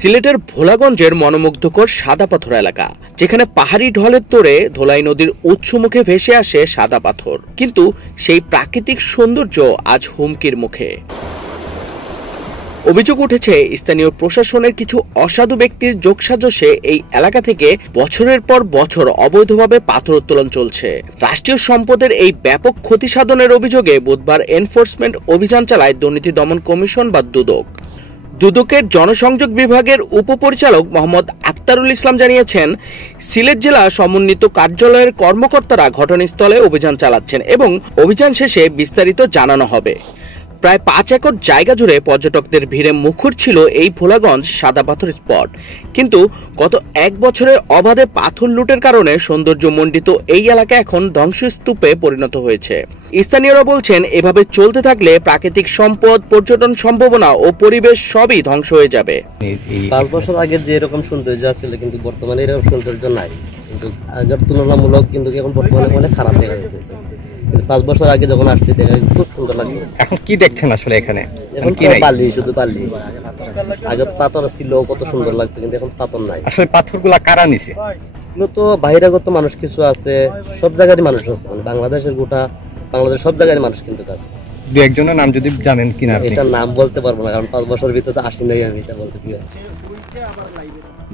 সিলেটের ভোলাগঞ্জের মনোমুগ্ধকর সাদা পাথর এলাকা, যেখানে পাহাড়ি ঢলের তোড়ে ধোলাই নদীর উৎসমুখে ভেসে আসে সাদা পাথর, কিন্তু সেই প্রাকৃতিক সৌন্দর্য আজ হুমকির মুখে। অভিযোগ উঠেছে স্থানীয় প্রশাসনের কিছু অসাধু ব্যক্তির যোগসাজশে এই এলাকা থেকে বছরের পর বছর অবৈধভাবে পাথর উত্তোলন চলছে। রাষ্ট্রীয় সম্পদের এই ব্যাপক ক্ষতি সাধনের অভিযোগে বুধবার এনফোর্সমেন্ট অভিযান চালায় দুর্নীতি দমন কমিশন বা দুদক। দুদকের জনসংযোগ বিভাগের উপপরিচালক মোহাম্মদ আক্তারুল ইসলাম জানিয়েছেন, সিলেট জেলা সমন্বিত কার্যালয়ের কর্মকর্তারা ঘটনাস্থলে অভিযান চালাচ্ছেন এবং অভিযান শেষে বিস্তারিত জানানো হবে। প্রায় 5 একর জায়গা জুড়ে পর্যটকদের ভিড়ে মুখর ছিল এই ভোলাগঞ্জ সাদা পাথর স্পট, কিন্তু গত 1 বছরে অবাধে পাথর লুটের কারণে সৌন্দর্যমণ্ডিত এই এলাকা এখন ধ্বংসস্তূপে পরিণত হয়েছে। স্থানীয়রা বলছেন, এভাবে চলতে থাকলে প্রাকৃতিক সম্পদ, পর্যটন সম্ভাবনা ও পরিবেশ সবই ধ্বংস হয়ে যাবে। 5 বছর আগে যে এরকম সৌন্দর্য ছিল, কিন্তু বর্তমানে এরকম সৌন্দর্য নাই। কিন্তু আগের তুলনামূলক কিন্তু এখন বর্তমানে অনেক খারাপ দেখা যাচ্ছে। 5 বছর আগে যখন আসছে দেখা খুব সুন্দর লাগলো। এখন কি দেখছেন আসলে এখানে? এখন কি বালি, শুধু বালি। আগে পাথর ছিল, কত সুন্দর লাগতো, কিন্তু এখন পাথর নাই। আসলে পাথরগুলা কারা নিছে? এগুলো তো বহিরাগত মানুষ কিছু আছে, সব জায়গারই মানুষ আছে, মানে বাংলাদেশের বাংলাদেশ সব জায়গারই মানুষ কিন্তু আছে। দু একজনের নাম যদি জানেন কিনা? এটা নাম বলতে পারবো না, কারণ 5 বছরের ভিতরে তো আসি নাই আমি, এটা বলতে কি আছে।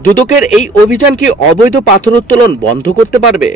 দুদকের এই অভিযান কি অবৈধ পাথর উত্তোলন বন্ধ করতে পারবে?